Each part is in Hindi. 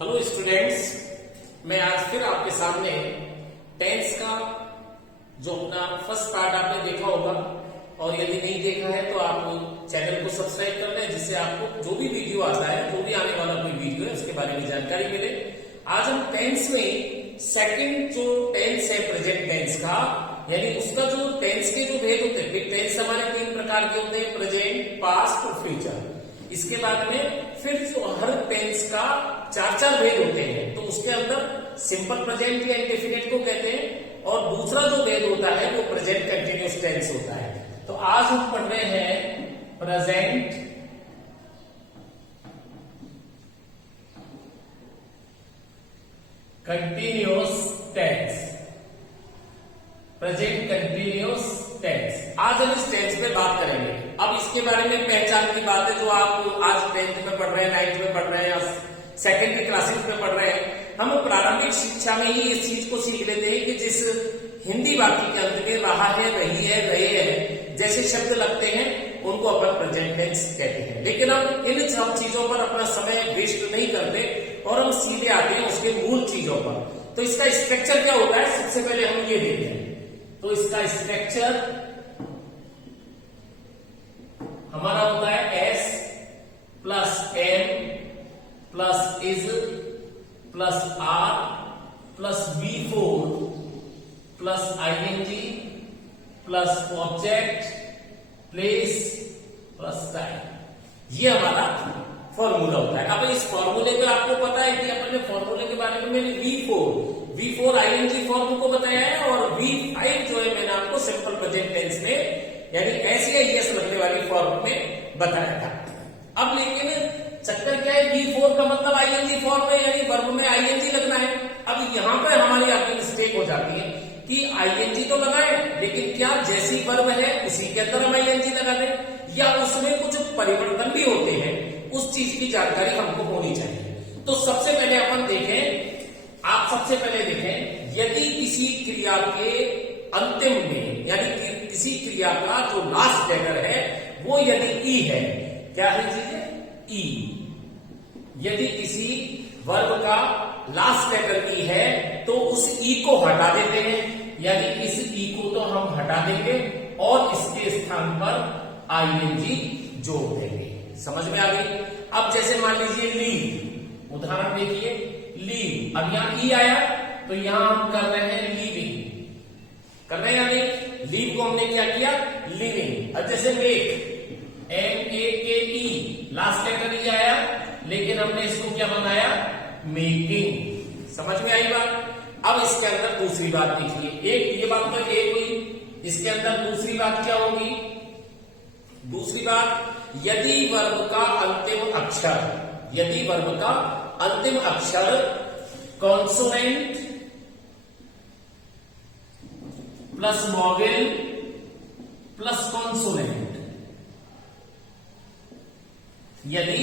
हेलो स्टूडेंट्स, मैं आज फिर आपके सामने टेंस का जो अपना फर्स्ट पार्ट आपने देखा होगा, और यदि नहीं देखा है तो आप चैनल को सब्सक्राइब कर लें, जिससे आपको जो भी वीडियो आता है, जो भी आने वाला कोई वीडियो है, उसके बारे में जानकारी मिले। आज हम टेंस में सेकंड जो टेंस है प्रेजेंट टेंस का, यानी उसका जो टेंस के जो भेद होते हैं, टेंस हमारे 3 प्रकार के होते हैं, प्रेजेंट, पास्ट और फ्यूचर। इसके बाद में फिर जो हर टेंस का 4 भेद होते हैं, तो उसके अंदर सिंपल प्रेजेंट या इंडेफिनिट को कहते हैं, और दूसरा जो भेद होता है वो प्रेजेंट कंटिन्यूअस टेंस होता है। तो आज हम पढ़ रहे हैं present continuous tense. Present continuous tense, आज हम इस टेंस पे बात करेंगे। अब इसके बारे में पहचान की बात है, जो आप आज 10th में पढ़ रहे हैं, 9th में पढ़ रहे हैं, या सेकेंडरी क्लासेस में पढ़ रहे हैं, हम प्रारंभिक शिक्षा में ही इस चीज को सीख लेते हैं कि जिस हिंदी वाक्य के अंत में रहा है, रही है, रहे हैं जैसे शब्द लगते हैं, उनको अपन प्रेजेंट टेंस कहते हैं। लेकिन हम इन सब चीजों पर अपना समय वेस्ट नहीं करते और हम सीधे आते हैं उसके मूल चीजों पर। तो इसका स्ट्रक्चर क्या होता है, सबसे पहले हम ये देखते हैं। तो इसका स्ट्रक्चर हमारा होता है S plus am plus is plus are plus V4 plus ING plus object place plus time. ये हमारा फॉर्मूला होता है। अब इस फॉर्मूले का आपको पता है कि अपने फॉर्मूले के बारे में मैंने V4 आईएनजी फॉर्म को बताया है, और V5 जो है मैंने आपको सिंपल प्रेजेंट टेंस में यानी ऐसे या यस लगने वाली फॉर्म में बताया था। अब लेकिन चक्कर क्या है, V4 का मतलब आईएनजी फॉर्म में, यानी वर्ब में आईएनजी लगना है। अब यहाँ पे हमारी आपकी मिस्टेक हो जाती है कि आईएनजी तो लगाए, लेकिन क्या जैसी वर्ब है उसी के अंदर हम आईएनजी लगा दें, या उसमें कुछ परिवर्तन भी होते हैं, उस चीज की जानकारी हमको होनी चाहिए। तो सबसे पहले अपन देखें, आप सबसे पहले देखें, यदि किसी क्रिया के अंतिम में, यानी किसी क्रिया का जो लास्ट लेटर है वो यदि ई है, क्या है चीज ई। यदि किसी वर्ब का लास्ट लेटर ई है तो उस ई को हटा देते हैं, यानी इस ई को तो हम हटा देंगे और इसके स्थान पर आईएनजी जोड़ देंगे। समझ में आ गई। अब जैसे मान लीजिए लीव, उदाहरण देखिए लीव। अब यहां ई आया तो यहां हम कर रहे हैं लीविंग, कर रहे हैं, यानी लीव को हमने क्या किया, लिविंग। अब जैसे मेक, MEKE, लास्ट लेटर ई आया, लेकिन हमने इसको क्या बनाया, मेकिंग। समझ में आई बात। अब इसके अंदर दूसरी बात देखिए, एक ये बात तो एक हुई, इसके अंदर दूसरी बात क्या होगी, दूसरी बात, यदि वर्ब का अंतिम अक्षर, यदि वर्ब का अंतिम अक्षर consonant plus vowel plus consonant, यदि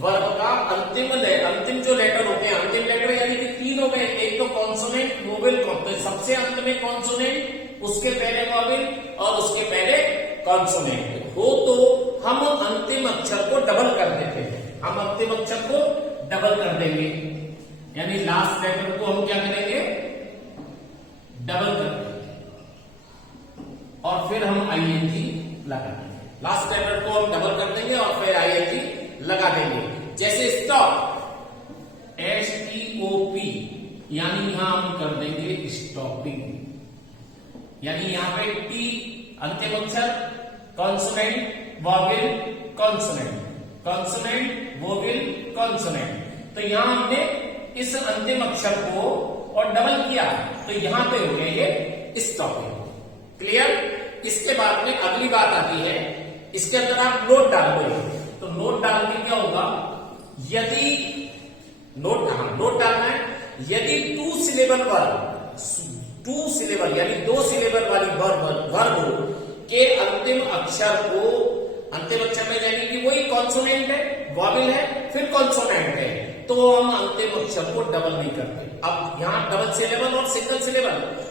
वर्ब का अंतिम जो लेटर होते हैं, अंतिम लेटर यानी कि 3 हो गए, एक तो कॉन्सोनेंट, वोवेल, तो सबसे अंत में कॉन्सोनेंट, उसके पहले वोवेल और उसके पहले कॉन्सोनेंट हो, तो हम अंतिम अक्षर को डबल कर देते हैं। हम अंतिम अक्षर को डबल कर देंगे, यानी लास्ट लेटर को हम क्या करेंगे, डबल कर देंगे, और फिर हम आईएनजी लगा देंगे। लास्ट लेटर को हम डबल कर देंगे और फिर आईएनजी लगा देंगे। जैसे स्टॉप, STOP, यानी यहां हम कर देंगे स्टॉपिंग, यानी यहां पे टी अंतिम अक्षर, consonant, vowel, consonant, consonant, vowel, consonant. तो यहां हमने इस अंतिम अक्षर को और डबल किया, तो यहां पे हो गया ये स्टॉपिंग। क्लियर। इसके बाद में अगली बात आती है, इसके अंदर आप नोट डालोगे, तो नोट डाल के क्या होगा, यदि नोट डालना है, यदि 2 सिलेबल वर्ब, 2 सिलेबल यानी 2 सिलेबल वाली वर्ब के अंतिम अक्षर को, अंतिम अक्षर में यानी कि वही कॉन्सोनेंट है, वॉवेल है, फिर कॉन्सोनेंट है, तो हम अंतिम अक्षर को डबल नहीं करते। अब यहां डबल सिलेबल और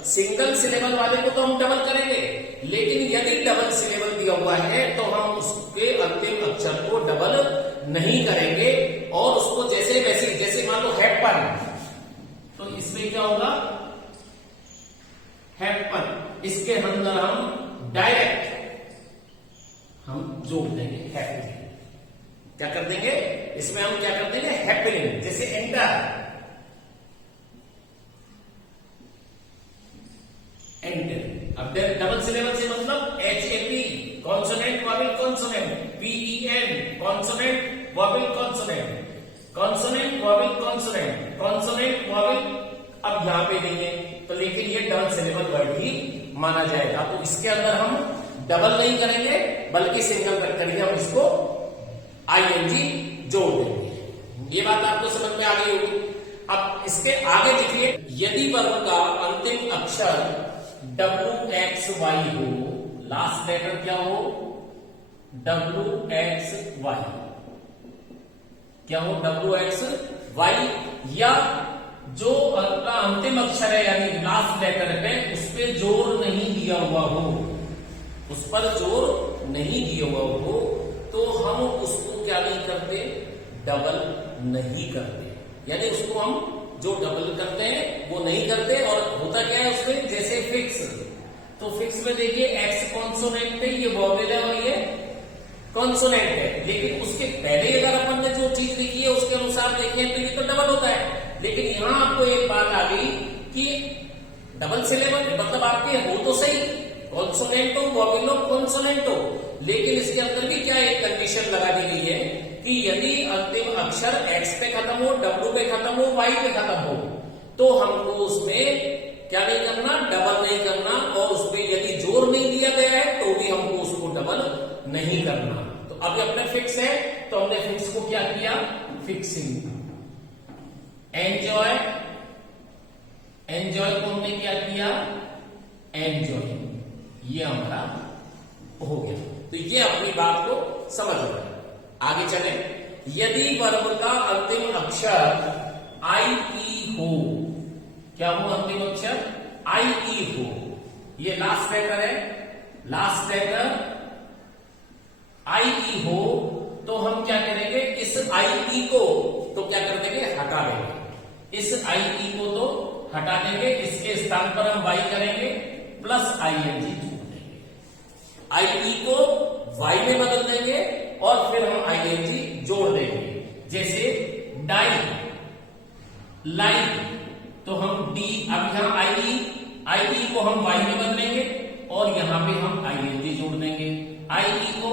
सिंगल सिलेबल वाले को तो हम डबल करेंगे, लेकिन यदि डबल सिलेबल दिया हुआ है तो हम उसके अंतिम अक्षर को डबल नहीं करेंगे और उसको जैसे वैसे, जैसे मान लो हेड पर इसमें हम क्या करते हैं, हैपनिंग, जैसे एंटर, एंटर। अब डबल सिलेबल से मतलब HAP consonant vowel consonant, PEN consonant vowel consonant, consonant vowel consonant, consonant vowel. अब यहां पे नहीं है तो लेकिन ये डबल सिलेबल वर्ड ही माना जाएगा। तो इसके अंदर हम डबल नहीं करेंगे बल्कि सिंगल रख करके हम इसको ING जोड़ देंगे। ये बात आपको समझ में आ गई होगी। अब इसके आगे देखिए, यदि वर्ब का अंतिम अक्षर WXY हो, लास्ट लेटर क्या हो, WXY, क्या हो, WXY, या जो आपका अंतिम अक्षर है यानी लास्ट लेटर पे उस पर जोर नहीं दिया हुआ हो, उस पर जोर नहीं दिया हुआ हो, तो हम उसको क्या नहीं करते, डबल नहीं करते। यानी उसको हम जो डबल करते हैं वो नहीं करते। और होता क्या है उसमें, जैसे फिक्स, तो फिक्स में देखिए एक्स कॉन्सोनेंट है, ये वॉवेल है और ये कॉन्सोनेंट है, लेकिन उसके पहले अगर अपन ने जो चीज देखी है उसके अनुसार देखें तो ये तो डबल होता है। लेकिन यहां आपको एक बात आ गई कि डबल सिलेबल मतलब आपके हो तो सही, कॉन्सोनेंट हो, वॉवेल हो, कॉन्सोनेंट हो, लेकिन इसके अंदर भी क्या एक कंडीशन लगा दी गई है कि यदि अंतिम अक्षर एक्स पे खत्म हो, डब्ल्यू पे खत्म हो, वाई पे खत्म हो, तो हमको उसमें क्या नहीं करना, डबल नहीं करना। और उसमें यदि जोर नहीं दिया गया है तो भी हमको उसको डबल नहीं करना। तो अभी अपने फिक्स है तो हमने फिक्स को क्या किया, फिक्सिंग। एंजॉय, एंजॉय को हमने क्या किया, एंजॉय, ये हमारा हो गया। तो ये अपनी बात को समझ रहे। आगे चले, यदि वर्ब का अंतिम अक्षर IE हो, क्या हो अंतिम अक्षर, IE हो, ये लास्ट लेटर है, लास्ट लेटर IE हो, तो हम क्या करेंगे, इस IE को तो क्या कर देंगे, हटा देंगे। इस IE को तो हटा देंगे, इसके स्थान पर हम Y करेंगे प्लस ING जोड़ देंगे। IE को Y में बदल देंगे और फिर हम ING जोड़ देंगे। जैसे डाई, लाई, तो हम D, अब यहां IE को हम Y में बदलेंगे और यहां पे हम ING जोड़ देंगे। IE को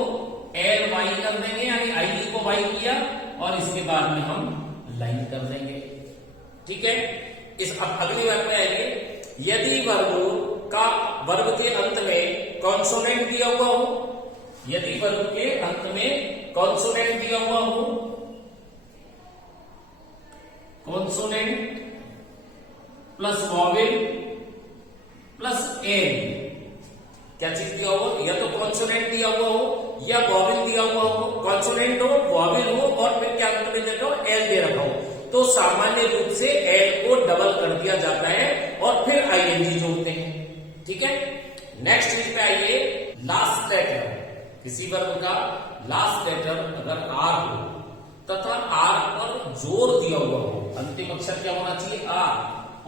LY कर देंगे, यानी IE को Y किया और इसके बाद में हम लाइन कर देंगे। ठीक है, इस अब अगली बात में आएंगे, यदि वर्ब के अंत में कॉन्सोनेंट दिया हुआ हो, यदि वर्ब के अंत में कॉन्सोनेंट दिया हुआ हो, consonant plus vowel plus N, क्या चीज दिया हो, या तो कॉन्सोनेंट दिया हुआ हो या वॉवेल दिया हुआ हो, कॉन्सोनेंट हो, वॉवेल हो और फिर क्या करते देते हो, एल दे रखा हो, तो सामान्य रूप से एल को डबल कर दिया जाता है और फिर ING जोड़ते हैं। ठीक है, नेक्स्ट चीज पे आइए, लास्ट लेटर, किसी वर्ब का लास्ट लेटर अगर R हो तथा R पर जोर दिया हुआ हो, अंतिम अक्षर क्या होना चाहिए, R,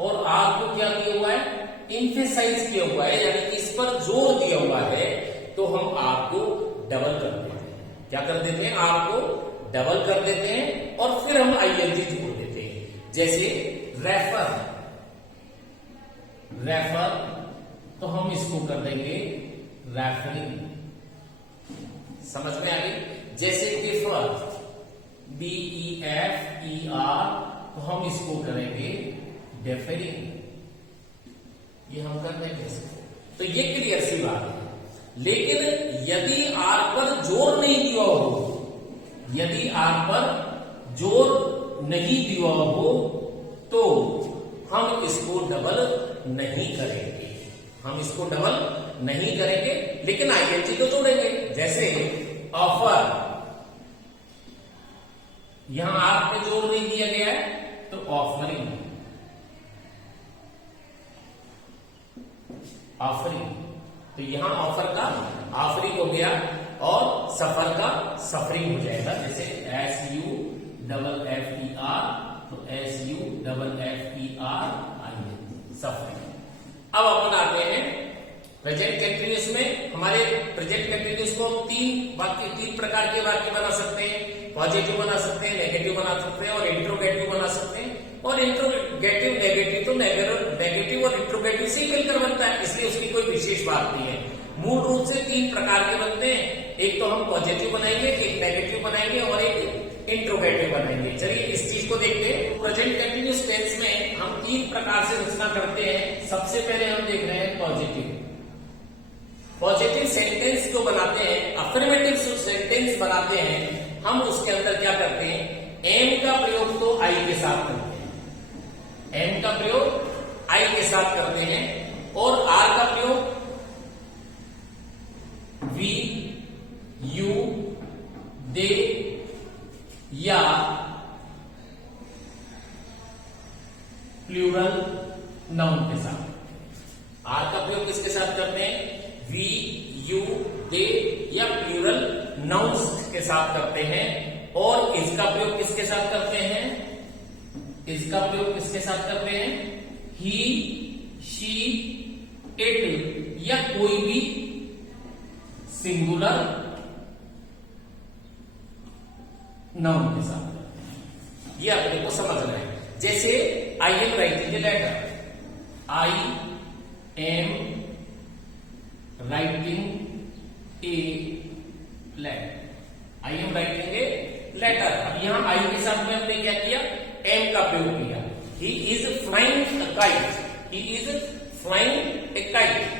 और R को क्या दिया हुआ है, इम्फेसाइज किया हुआ है, यानी कि इस पर जोर दिया हुआ है, तो हम R को डबल कर देते हैं। क्या कर देते हैं, R को डबल कर देते हैं और फिर हम ING जोड़ देते हैं। जैसे रेफर, रेफर, तो हम इसको कर देंगे रेफरिंग। समझ में आ गई। जैसे डिफर, DEFER, तो हम इसको करेंगे डेफरिंग। ये हम कर देंगे इसको, तो ये क्लियर सी बात है। लेकिन यदि R पर जोर नहीं दिया हो, यदि R पर जोर नहीं दिया हो तो हम इसको डबल नहीं करेंगे, हम इसको डबल नहीं करेंगे, लेकिन ING तो जोड़ेंगे। जैसे ऑफर, यहां R पे जोर नहीं दिया गया है तो ऑफरिंग, ऑफरिंग, तो यहां ऑफर का ऑफरिंग हो गया और सफर का सफरिंग हो जाएगा। जैसे SUFFER, तो SUFFER, सफरिंग। अब अपन आते हैं प्रेजेंट कंटिन्यूअस में। हमारे प्रेजेंट कंटिन्यूअस को हम तीन प्रकार के वाक्य बना सकते हैं। पॉजिटिव बना सकते हैं, नेगेटिव बना सकते हैं और इंट्रोगेटिव बना सकते हैं। और इंट्रोगेटिव नेगेटिव तो नेगेटिव और इंट्रोगेटिव से ही मिलकर बनता है, इसलिए उसकी कोई विशेष बात नहीं है। मूल रूप से 3 प्रकार के बनते हैं, एक तो हम पॉजिटिव बनाएंगे, एक नेगेटिव बनाएंगे और एक इंट्रोगेटिव बनाएंगे। चलिए इस चीज को देखते हैं। प्रेजेंट कंटिन्यूअस टेंस में हम 3 प्रकार से रचना करते हैं। सबसे पहले हम देख रहे हैं पॉजिटिव। पॉजिटिव सेंटेंस जो बनाते हैं, अफर्मेटिव सेंटेंस बनाते हैं, हम उसके अंदर क्या करते हैं, एम का प्रयोग तो आई के साथ करते हैं, एम का प्रयोग आई के साथ करते हैं और आर का प्रयोग वी, यू, दे या प्लूरल नाउन के साथ। आर का प्रयोग किसके साथ करते हैं, वी, यू, दे या प्लूरल नाउन्स के साथ करते हैं। और इसका प्रयोग किसके साथ करते हैं, इसका प्रयोग किसके साथ करते हैं, ही, शी, इट या कोई भी सिंगुलर नाउन के साथ। ये अपने को समझना है। जैसे I am writing a letter, I am writing a letter, I am writing a letter. अब यहां आई के साथ में हमने क्या किया, एम का प्रयोग किया। He is flying a kite, he is flying A kite.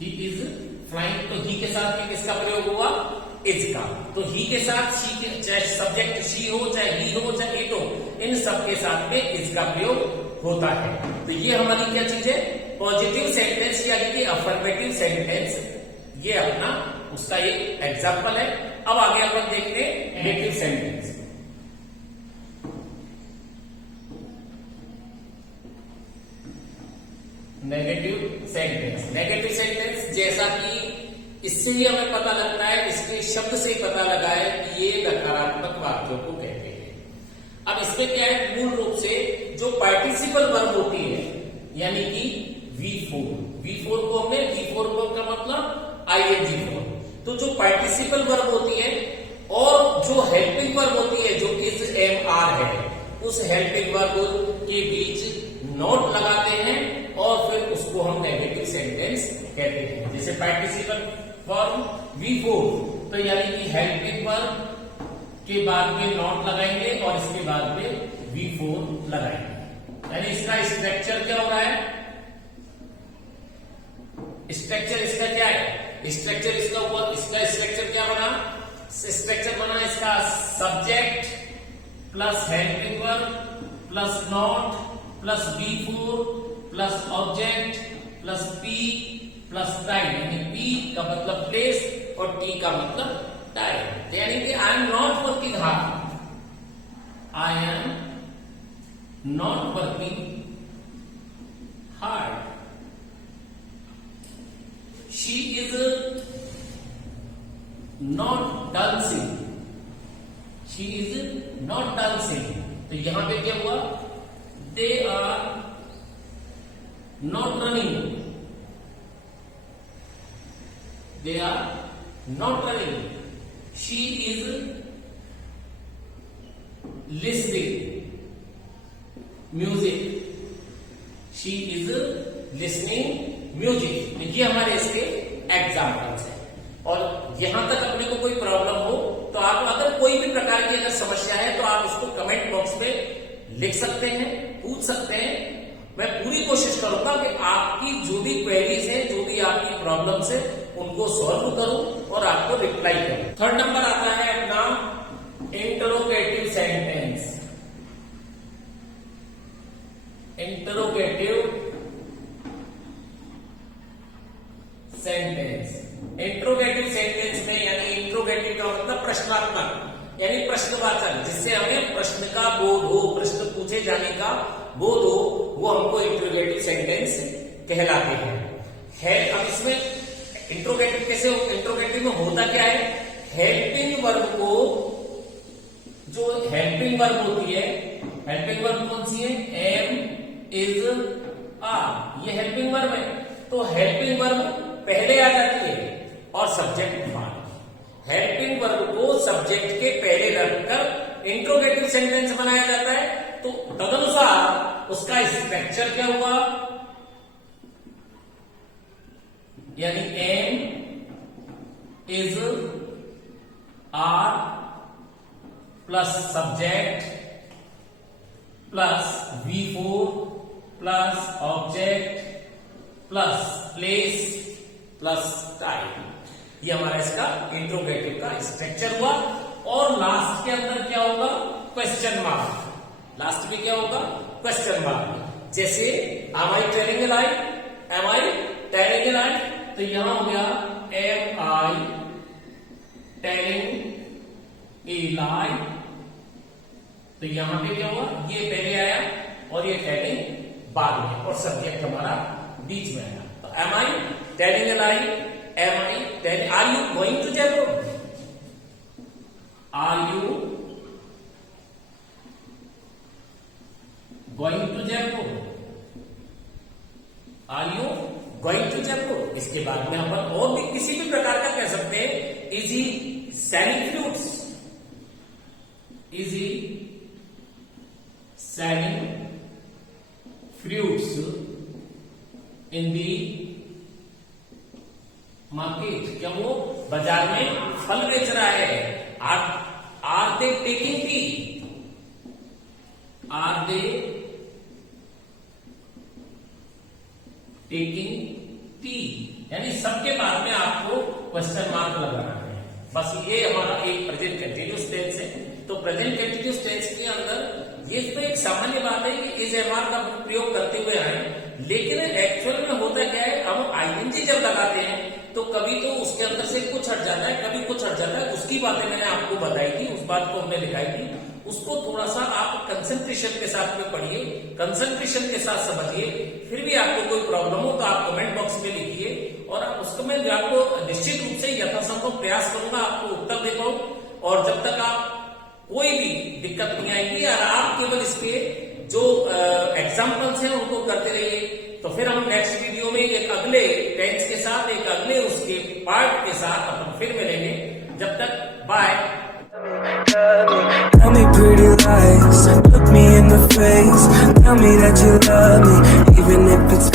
He is flying, तो ही के साथ में किसका प्रयोग हुआ, इज का। तो ही के साथ शी के, चाहे सब्जेक्ट शी हो, चाहे ही हो, चाहे इट हो, इन सब के साथ में इज का प्रयोग होता है। तो ये हमारी क्या चीज है, पॉजिटिव सेंटेंस यानी कि अफर्मेटिव सेंटेंस। ये अपना उसका एक एग्जाम्पल है। अब आगे अपन देखते हैं negative sentence. Negative sentence, negative sentence जैसा कि इससे ही हमें पता लगता है, इसके शब्द से ही पता लगा है कि ये नकारात्मक वाक्यों को कहते हैं। अब इसमें क्या है, मूल रूप से जो पार्टिसिपल वर्ब होती है, यानी कि V4, V4 को हमने, V4 का मतलब ING फॉर्म। तो जो पार्टिसिपल वर्ब होती है और जो हेल्पिंग वर्ब होती है, जो इज एम आर है, उस हेल्पिंग वर्ब के बीच नोट लगाते हैं और फिर उसको हम नेगेटिव सेंटेंस कहते हैं। जैसे पार्टिसिपल फॉर्म V4, तो यानी कि हेल्पिंग वर्ब के बाद में नॉट लगाएंगे और इसके बाद में V4 लगाएंगे। यानी इसका स्ट्रक्चर क्या हो रहा है, स्ट्रक्चर इसका क्या है, स्ट्रक्चर इसका हुआ, इसका स्ट्रक्चर क्या बना, स्ट्रक्चर बना इसका subject plus helping verb plus not plus V4 plus object plus P plus time. यानी P का मतलब प्लेस और T का मतलब टाइम। यानी कि I am not working hard, I am not working hard. She is not dancing, she is not dancing. तो यहां पे क्या हुआ, they are not running, they are not running. She is listening music, she is listening music। ये हमारे इसके एग्जाम्पल्स हैं। और यहां तक अपने को कोई प्रॉब्लम हो तो आप, अगर कोई भी प्रकार की अगर समस्या है तो आप उसको कमेंट बॉक्स में लिख सकते हैं, पूछ सकते हैं। मैं पूरी कोशिश करूंगा कि आपकी जो भी क्वेरीज है, जो भी आपकी प्रॉब्लम्स है, उनको सॉल्व करूं और आपको रिप्लाई करूं। थर्ड नंबर आता है अपना interrogative sentence. Interrogative sentence, interrogative sentence में, यानी इंट्रोगेटिव का मतलब प्रश्नात्मक, यानी प्रश्नवाचक, जिससे हमें प्रश्न का बोध हो, प्रश्न पूछे जाने का बोध हो, वो हमको इंट्रोगेटिव सेंटेंस कहलाते हैं। अब इसमें इंट्रोगेटिव कैसे हो, इंट्रोगेटिव में होता क्या है, हेल्पिंग वर्ब को, जो हेल्पिंग वर्ब होती है, हेल्पिंग वर्ब कौन सी है, एम, इज, आर, ये हेल्पिंग वर्ब है। तो हेल्पिंग वर्ब पहले आ जाती है और सब्जेक्ट बाद। हेल्पिंग वर्ब को सब्जेक्ट के पहले रखकर इंट्रोगेटिव सेंटेंस बनाया जाता है। तो तदनुसार उसका स्ट्रक्चर क्या हुआ, यानी am is are plus subject plus V4 plus object plus place plus time. ये हमारा इसका इंट्रोगेटिव का स्ट्रक्चर हुआ। और लास्ट के अंदर क्या होगा, क्वेश्चन मार्क। लास्ट में क्या होगा, क्वेश्चन मार्क। जैसे am I telling a lie, am I telling a lie, तो यहां हो गया M I telling a lie. तो यहां पे क्या हुआ, ये पहले आया और ये टेलिंग बाद में, और सब्जेक्ट हमारा बीच में आया। तो am I telling a lie, am I telling, are you going to Jaipur, are you going to Jaipur, are you going to Jaipur. इसके बाद में अपन और भी किसी भी प्रकार का कह सकते हैं, is he selling fruits, is he selling fruits in the market. क्या वो बाजार में फल बेच रहा है। Are they taking tea, are they taking tea, यानी सबके बाद में आपको क्वेश्चन मार्क लगाना है। बस ये हमारा एक प्रेजेंट कंटिन्यूअस टेंस है। तो प्रेजेंट कंटिन्यूअस टेंस के अंदर ये तो एक सामान्य बात है कि इस एमआर का प्रयोग करते हुए आए, लेकिन एक्चुअल में होता क्या है, हम आईएनजी जब लगाते हैं तो कभी तो उसके अंदर से कुछ हट जाता है, कभी कुछ हट जाता है। उसकी बातें मैंने आपको बताई थी, उस बात को हमने लिखाई थी। उसको थोड़ा सा आप कंसंट्रेशन के साथ में पढ़िए, कंसंट्रेशन के साथ समझिए। फिर भी आपको कोई प्रॉब्लम हो तो आप कमेंट बॉक्स में लिखिए, और उसको मैं आपको निश्चित रूप से यथासंभव प्रयास करूंगा आपको उत्तर दे पाऊं। और जब तक आप कोई भी दिक्कत नहीं आएगी, और आप केवल इसके जो एग्जाम्पल्स हैं उनको करते रहिए। तो फिर हम नेक्स्ट वीडियो में एक अगले टेंस के साथ, एक अगले उसके पार्ट के साथ अपन फिर मिलेंगे। जब तक bye. Tell me pretty lies, look me in the face, tell me that you love me, even if it's